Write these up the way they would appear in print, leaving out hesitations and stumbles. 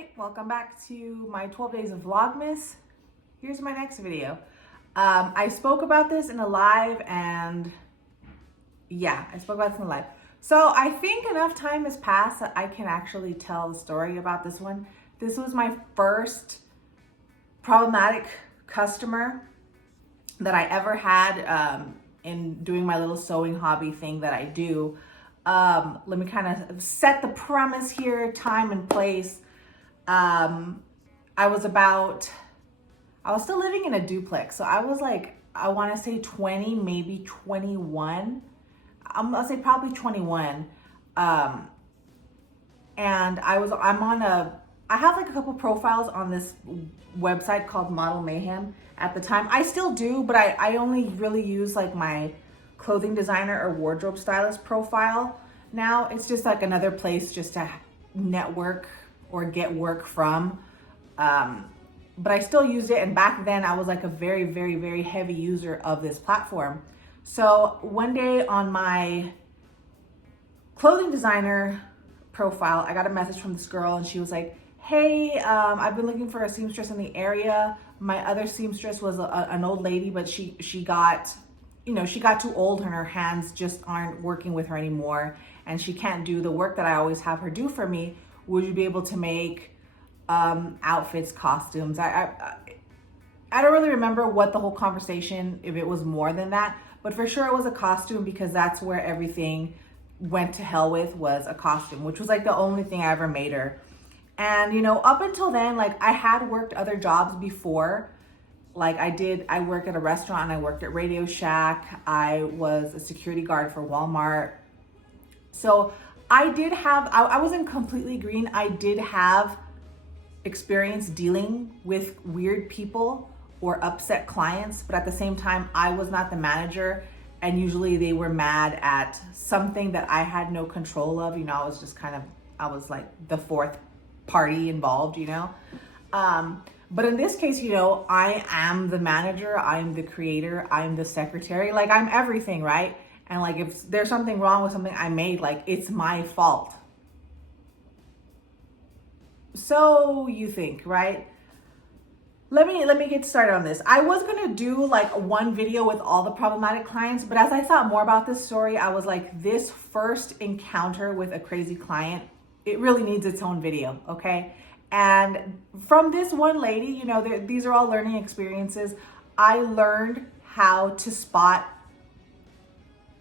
Hi, welcome back to my 12 Days of Vlogmas. Here's my next video. I spoke about this in a live and I spoke about this in a live. So I think enough time has passed that I can actually tell the story about this one. This was my first problematic customer that I ever had in doing my little sewing hobby thing that I do. Let me kind of set the premise here, time and place. I was still living in a duplex. So I was like, I want to say 20, maybe 21. I'll say probably 21. And I have like a couple profiles on this website called Model Mayhem at the time. I still do, but I only really use like my clothing designer or wardrobe stylist profile. Now it's just like another place just to network or get work from. But I still used it. And back then I was like a very, very, very heavy user of this platform. So one day on my clothing designer profile, I got a message from this girl and she was like, hey, I've been looking for a seamstress in the area. My other seamstress was an old lady, but she got too old and her hands just aren't working with her anymore. And she can't do the work that I always have her do for me. Would you be able to make outfits, costumes? I don't really remember what the whole conversation, if it was more than that, but for sure it was a costume because that's where everything went to hell with, was a costume, which was like the only thing I ever made her. And up until then, like I had worked other jobs before. Like I worked at a restaurant, I worked at Radio Shack, I was a security guard for Walmart. So I wasn't completely green. I did have experience dealing with weird people or upset clients, but at the same time, I was not the manager. And usually they were mad at something that I had no control of. I was like the fourth party involved, But in this case, I am the manager, I'm the creator, I'm the secretary, like I'm everything, right? And like, if there's something wrong with something I made, like it's my fault. So you think, right? Let me get started on this. I was gonna do like one video with all the problematic clients, but as I thought more about this story, I was like, this first encounter with a crazy client, it really needs its own video, okay? And from this one lady, these are all learning experiences. I learned how to spot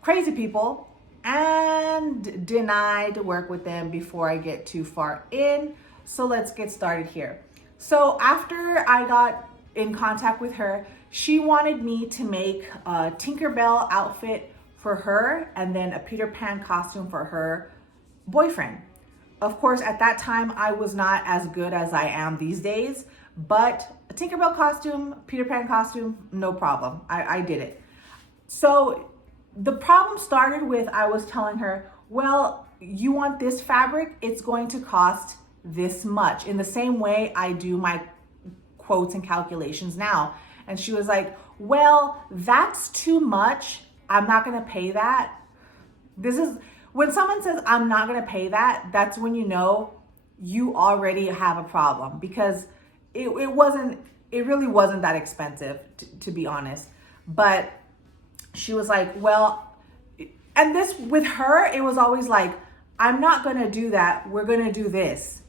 crazy people and deny to work with them before I get too far in. So let's get started here. So after I got in contact with her, she wanted me to make a Tinkerbell outfit for her and then a Peter Pan costume for her boyfriend. Of course, at that time, I was not as good as I am these days, but a Tinkerbell costume, Peter Pan costume, no problem. I did it. So the problem started with, I was telling her, well, you want this fabric? It's going to cost this much. In the same way I do my quotes and calculations now. And she was like, well, that's too much. I'm not going to pay that. When someone says, I'm not going to pay that, that's when you already have a problem, because it really wasn't that expensive, to be honest. But she was like, well, and this with her, it was always like, I'm not going to do that. We're going to do this.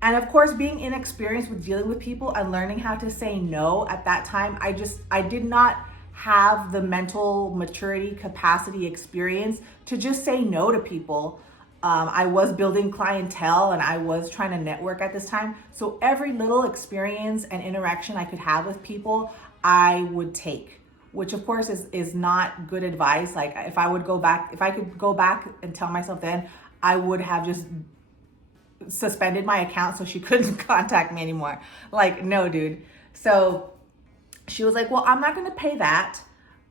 And of course, being inexperienced with dealing with people and learning how to say no at that time, I did not have the mental maturity, capacity, experience to just say no to people. I was building clientele and I was trying to network at this time. So every little experience and interaction I could have with people, I would take, which of course is not good advice. Like if I could go back and tell myself then, I would have just suspended my account so she couldn't contact me anymore. Like, no, dude. So she was like, well, I'm not going to pay that.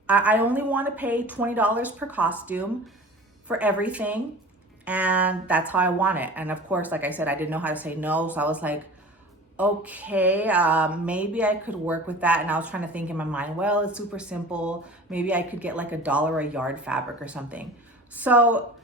I only want to pay $20 per costume for everything. And that's how I want it. And of course, like I said, I didn't know how to say no. So I was like, okay, maybe I could work with that. And I was trying to think in my mind, well, it's super simple. Maybe I could get like $1 a yard fabric or something. So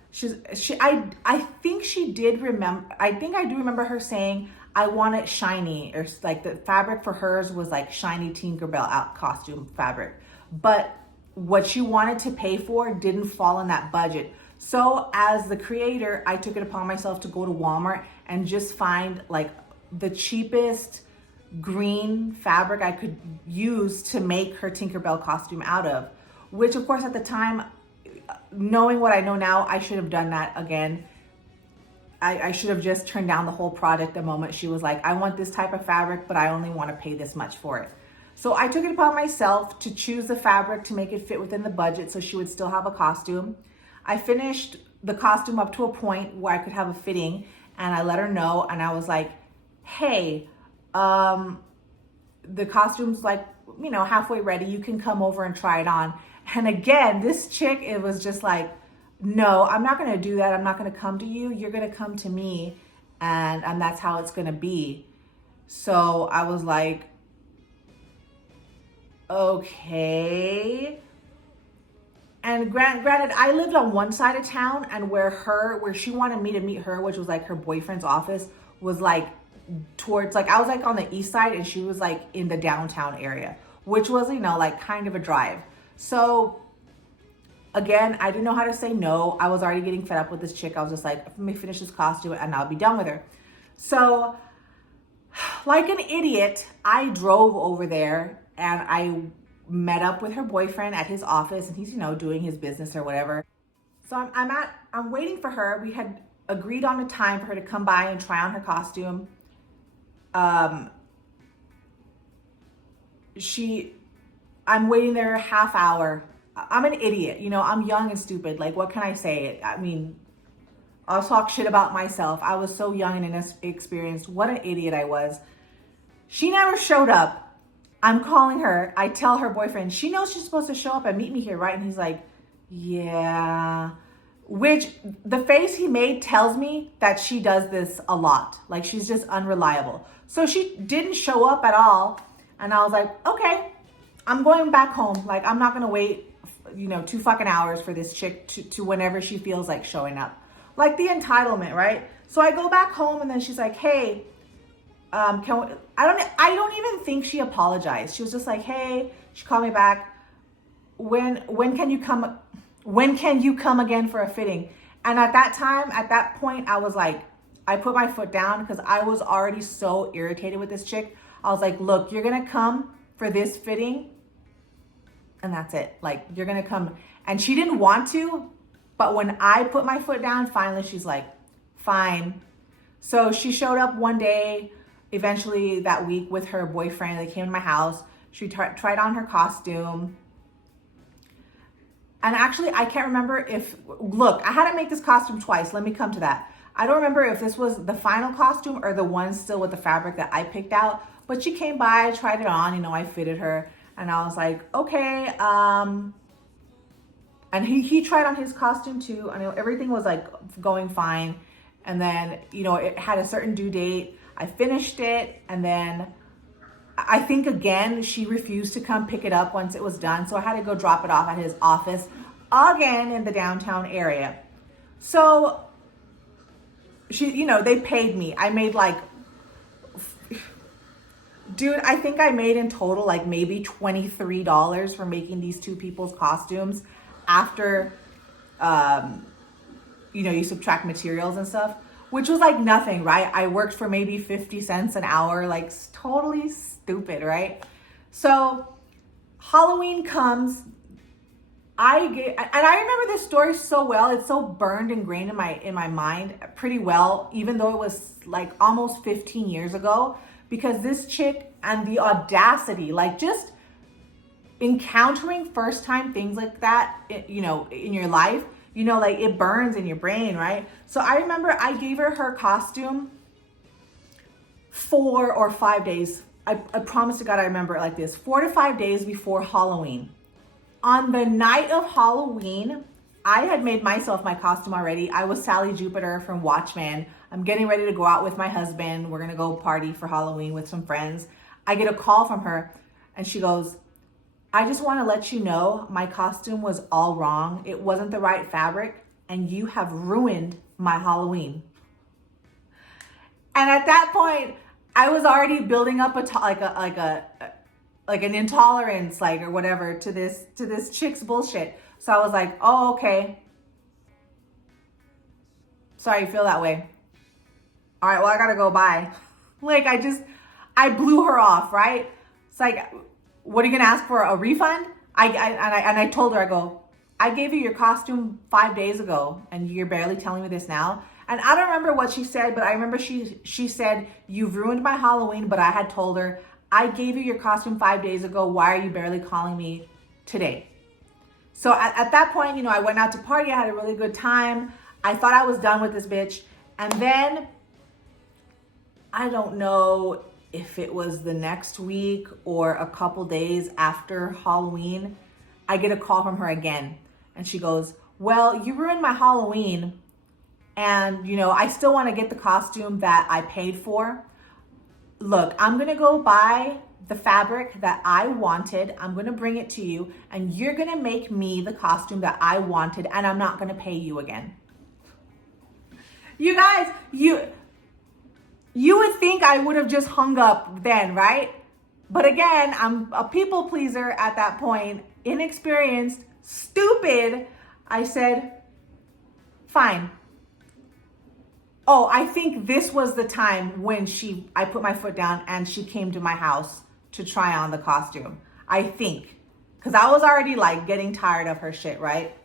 I think she did remember, I think I do remember her saying, I want it shiny, or like the fabric for hers was like shiny Tinkerbell out costume fabric. But what she wanted to pay for didn't fall in that budget. So as the creator, I took it upon myself to go to Walmart and just find like the cheapest green fabric I could use to make her Tinkerbell costume out of, which of course at the time, knowing what I know now, I should have done that again. I should have just turned down the whole project the moment she was like, I want this type of fabric, but I only want to pay this much for it. So I took it upon myself to choose the fabric to make it fit within the budget so she would still have a costume. I finished the costume up to a point where I could have a fitting, and I let her know, and I was like, hey, the costume's like, you know, halfway ready. You can come over and try it on. And again, this chick, it was just like, no, I'm not going to do that. I'm not going to come to you. You're going to come to me. And that's how it's going to be. So I was like, okay. And granted, I lived on one side of town, and where she wanted me to meet her, which was like her boyfriend's office, was like towards, like, I was like on the east side and she was like in the downtown area, which was, you know, like kind of a drive. So again, I didn't know how to say no. I was already getting fed up with this chick. I was just like, let me finish this costume and I'll be done with her. So like an idiot, I drove over there and I met up with her boyfriend at his office, and he's, you know, doing his business or whatever. So I'm waiting for her. We had agreed on a time for her to come by and try on her costume. I'm waiting there a half hour. I'm an idiot, you know, I'm young and stupid. Like, what can I say? I mean, I'll talk shit about myself. I was so young and inexperienced. What an idiot I was. She never showed up. I'm calling her. I tell her boyfriend, she knows she's supposed to show up and meet me here, right? And he's like, yeah. Which the face he made tells me that she does this a lot. Like, she's just unreliable. So she didn't show up at all. And I was like, okay, I'm going back home. Like, I'm not going to wait, you know, 2 fucking hours for this chick to whenever she feels like showing up. Like the entitlement, right? So I go back home, and then she's like, hey, I don't even think she apologized. She was just like, hey, she called me back. When can you come? When can you come again for a fitting? And at that point, I was like, I put my foot down because I was already so irritated with this chick. I was like, look, you're going to come for this fitting, and that's it. Like, you're going to come. And she didn't want to, but when I put my foot down, finally she's like, fine. So she showed up one day, eventually that week, with her boyfriend. They came to my house. She tried on her costume. And actually, I can't remember look, I had to make this costume twice. Let me come to that. I don't remember if this was the final costume or the one still with the fabric that I picked out. But she came by, tried it on, you know, I fitted her. And I was like, okay. And he tried on his costume too. I know everything was like going fine. And then, you know, it had a certain due date. I finished it. And then I think again, she refused to come pick it up once it was done. So I had to go drop it off at his office again in the downtown area. So she, you know, they paid me. I made like, dude, I think I made in total like maybe $23 for making these two people's costumes after, you know, you subtract materials and stuff, which was like nothing, right? I worked for maybe 50 cents an hour, like totally stupid, right? So Halloween comes. And I remember this story so well. It's so burned and ingrained in my mind pretty well, even though it was like almost 15 years ago, because this chick and the audacity, like just encountering first time things like that, you know, in your life, you know, like it burns in your brain, right? So I remember I gave her costume 4 or 5 days. I promise to God I remember it like this, 4 to 5 days before Halloween. On the night of Halloween, I had made myself my costume already. I was Sally Jupiter from Watchmen. I'm getting ready to go out with my husband. We're going to go party for Halloween with some friends. I get a call from her and she goes, I just want to let you know my costume was all wrong. It wasn't the right fabric and you have ruined my Halloween. And at that point, I was already building up like an intolerance, like, or whatever, to this chick's bullshit. So I was like, oh, okay. Sorry you feel that way. All right, well, I gotta go, bye. Like, I blew her off, right? It's like, what are you gonna ask for, a refund? I told her, I go, I gave you your costume 5 days ago and you're barely telling me this now. And I don't remember what she said, but I remember she said, you've ruined my Halloween, but I had told her, I gave you your costume 5 days ago. Why are you barely calling me today? So at that point, I went out to party. I had a really good time. I thought I was done with this bitch. And then I don't know if it was the next week or a couple days after Halloween, I get a call from her again. And she goes, well, you ruined my Halloween. And, I still want to get the costume that I paid for. Look, I'm going to go buy the fabric that I wanted. I'm going to bring it to you and you're going to make me the costume that I wanted and I'm not going to pay you again. You guys, you would think I would have just hung up then, right? But again, I'm a people pleaser at that point, inexperienced, stupid. I said, fine. Oh, I think this was the time when I put my foot down and she came to my house to try on the costume. I think, because I was already like getting tired of her shit, right?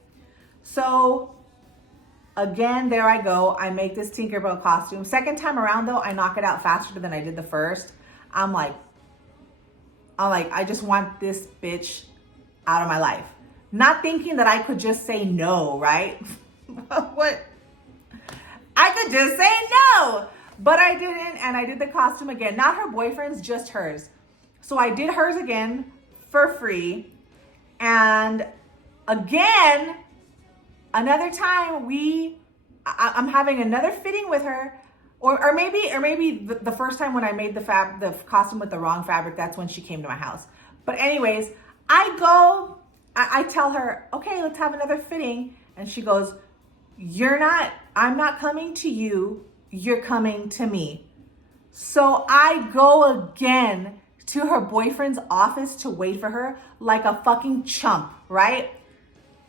So again, there I go. I make this Tinkerbell costume. Second time around though, I knock it out faster than I did the first. I'm like, I just want this bitch out of my life. Not thinking that I could just say no, right? What? I could just say no, but I didn't. And I did the costume again, not her boyfriend's, just hers. So I did hers again for free. And again, another time I'm having another fitting with her, or maybe the first time when I made the costume with the wrong fabric, that's when she came to my house. But anyways, I tell her, okay, let's have another fitting. And she goes, I'm not coming to you, you're coming to me. So I go again to her boyfriend's office to wait for her like a fucking chump, right?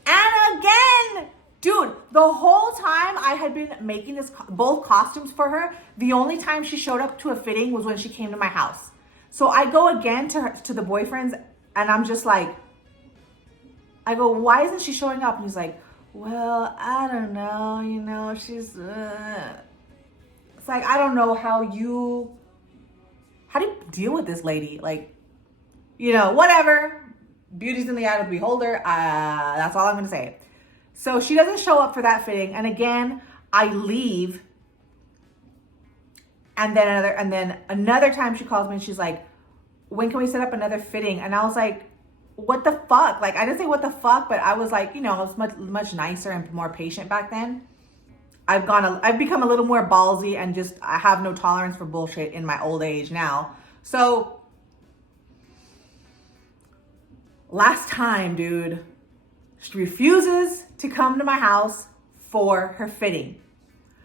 And again, dude, the whole time I had been making both costumes for her, the only time she showed up to a fitting was when she came to my house. So I go again to the boyfriend's and I'm just like, I go, why isn't she showing up? And he's like, well, I don't know, she's, it's like, I don't know how do you deal with this lady? Like, whatever, beauty's in the eye of the beholder. That's all I'm going to say. So she doesn't show up for that fitting. And again, I leave. And then another time she calls me and she's like, when can we set up another fitting? And I was like, what the fuck? Like, I didn't say what the fuck, but I was like, I was much nicer and more patient back then. I've become a little more ballsy and I have no tolerance for bullshit in my old age now. So last time, dude, she refuses to come to my house for her fitting.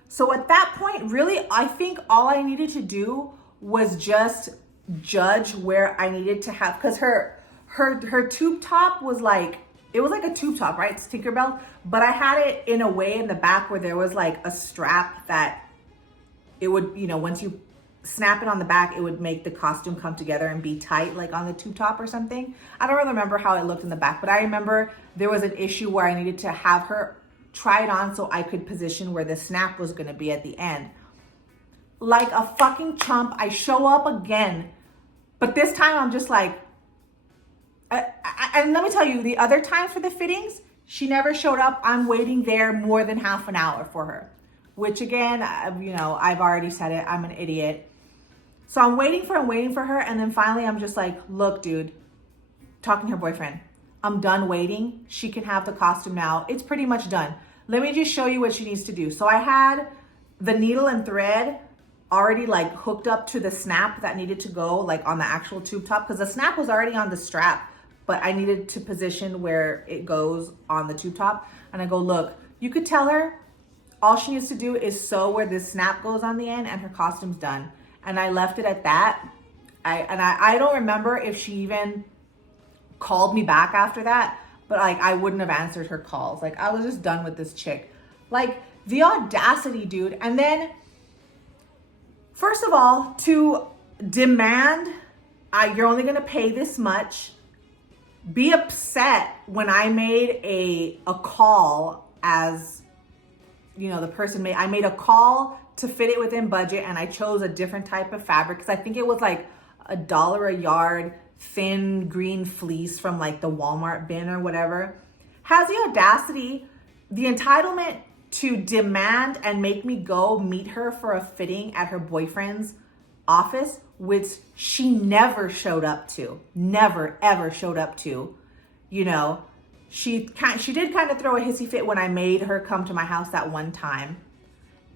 So at that point, really, I think all I needed to do was just judge where I needed to have, because her tube top was like, it was like a tube top, right? It's Tinkerbell, but I had it in a way in the back where there was like a strap that it would, once you snap it on the back, it would make the costume come together and be tight, like on the tube top or something. I don't really remember how it looked in the back, but I remember there was an issue where I needed to have her try it on so I could position where the snap was gonna be at the end. Like a fucking chump, I show up again, but this time I'm just like, and let me tell you, the other times for the fittings, she never showed up. I'm waiting there more than half an hour for her, which again, I've already said it. I'm an idiot. So I'm waiting for her. And then finally, I'm just like, look, dude, talking to her boyfriend, I'm done waiting. She can have the costume now. It's pretty much done. Let me just show you what she needs to do. So I had the needle and thread already like hooked up to the snap that needed to go like on the actual tube top, because the snap was already on the strap, but I needed to position where it goes on the tube top. And I go, look, you could tell her all she needs to do is sew where this snap goes on the end and her costume's done. and I left it at that. I don't remember if she even called me back after that, but like I wouldn't have answered her calls. Like I was just done with this chick. Like the audacity, dude. And then first of all, to demand you're only gonna pay this much, be upset when I made a call, as you know, the person I made a call to fit it within budget, and I chose a different type of fabric because I think it was like $1 a yard, thin green fleece from like the Walmart bin or whatever. Has the audacity, the entitlement to demand and make me go meet her for a fitting at her boyfriend's office, which she never showed up to, never ever showed up to. You know, she did kind of throw a hissy fit when I made her come to my house that one time.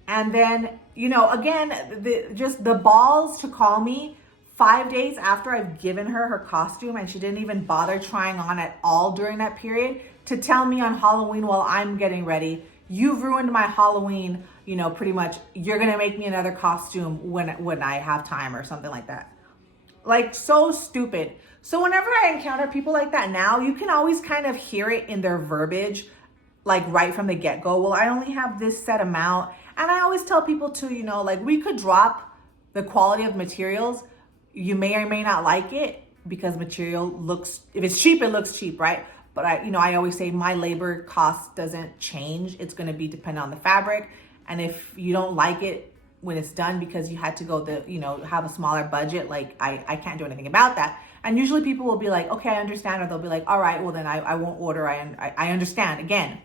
And then, you know, again, just the balls to call me 5 days after I've given her her costume, and she didn't even bother trying on at all during that period, to tell me on Halloween while I'm getting ready, you've ruined my Halloween, you know, pretty much, you're gonna make me another costume when I have time, or something like that. Like, so stupid. So whenever I encounter people like that now, you can always kind of hear it in their verbiage, like right from the get-go. Well, I only have this set amount. And I always tell people too, you know, like we could drop the quality of materials. You may or may not like it because material looks, if it's cheap, it looks cheap, right? But I always say my labor cost doesn't change. It's going to be dependent on the fabric. And if you don't like it when it's done because you had to go have a smaller budget, like I can't do anything about that. And usually people will be like, okay, I understand. Or they'll be like, all right, well then I won't order. I understand again.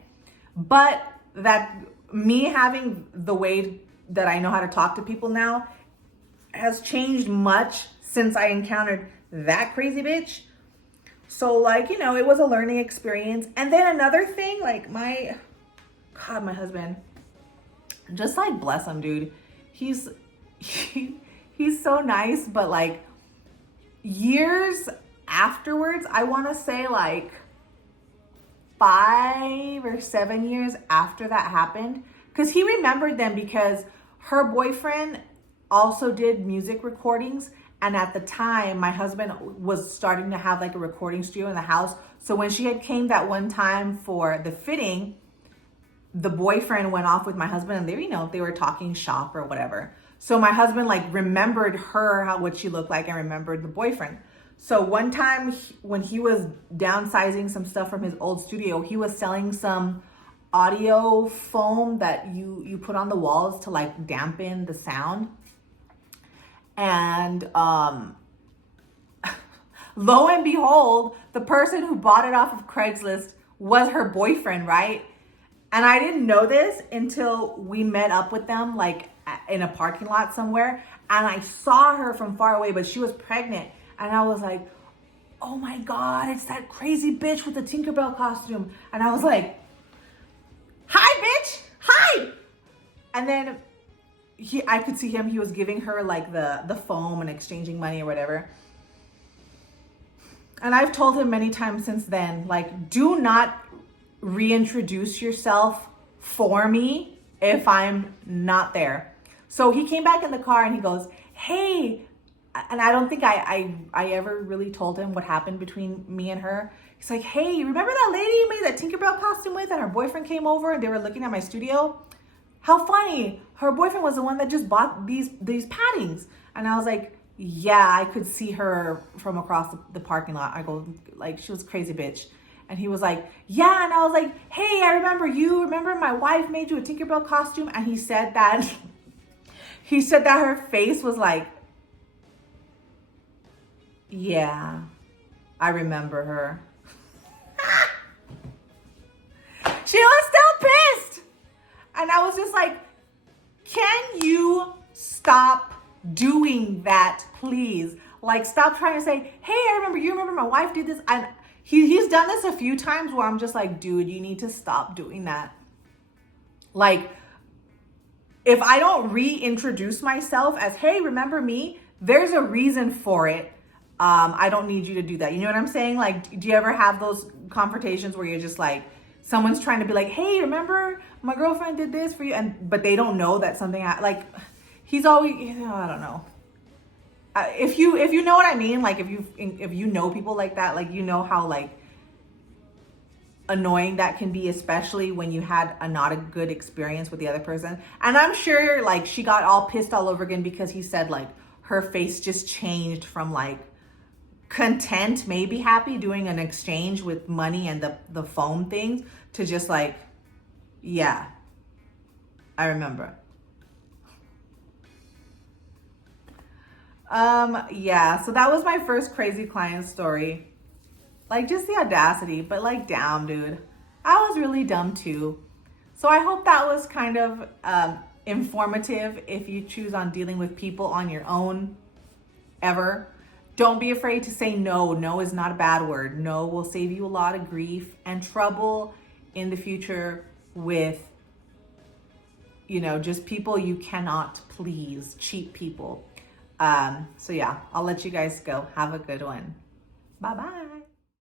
But that me having the way that I know how to talk to people now has changed much since I encountered that crazy bitch. So like, you know, it was a learning experience. And then another thing, like my husband, just like bless him, dude. He's so nice, but like years afterwards, I want to say like 5 or 7 years after that happened, because he remembered them because her boyfriend also did music recordings. And at the time, my husband was starting to have like a recording studio in the house. So when she had came that one time for the fitting, the boyfriend went off with my husband, and they were talking shop or whatever. So my husband like remembered her, what she looked like, and remembered the boyfriend. So one time when he was downsizing some stuff from his old studio, he was selling some audio foam that you put on the walls to like dampen the sound. And lo and behold, the person who bought it off of Craigslist was her boyfriend, right? And I didn't know this until we met up with them like in a parking lot somewhere. And I saw her from far away, but she was pregnant. And I was like, oh my God, it's that crazy bitch with the Tinkerbell costume. And I was like, hi, bitch, hi. And then I could see him, he was giving her like the foam and exchanging money or whatever. And I've told him many times since then, like, do not reintroduce yourself for me if I'm not there. So he came back in the car and he goes, hey, and I don't think I ever really told him what happened between me and her. He's like, hey, you remember that lady you made that Tinkerbell costume with, and her boyfriend came over and they were looking at my studio? How funny. Her boyfriend was the one that just bought these paddings. And I was like, yeah, I could see her from across the parking lot. I go, like, she was a crazy bitch. And he was like, yeah. And I was like, hey, I remember you. Remember my wife made you a Tinkerbell costume? And he said that her face was like, yeah, I remember her. She was still pissed. And I was just like, can you stop doing that, please? Like, stop trying to say, hey, you remember my wife did this? And he's done this a few times where I'm just like, dude, you need to stop doing that. Like, if I don't reintroduce myself as, hey, remember me? There's a reason for it. I don't need you to do that. You know what I'm saying? Like, do you ever have those confrontations where you're just like, someone's trying to be like, hey, remember my girlfriend did this for you? But they don't know that something, like, he's always, I don't know. if you know what I mean, like if you know people like that, like you know how like annoying that can be, especially when you had not a good experience with the other person. And I'm sure like she got all pissed all over again because he said like her face just changed from like content, maybe happy, doing an exchange with money and the phone things, to just like, yeah, I remember. Yeah, so that was my first crazy client story. Like, just the audacity, but like, damn, dude, I was really dumb too. So I hope that was kind of informative if you choose on dealing with people on your own ever. Don't be afraid to say no. No is not a bad word. No will save you a lot of grief and trouble in the future with, you know, just people you cannot please, cheap people. So yeah, I'll let you guys go. Have a good one. Bye-bye.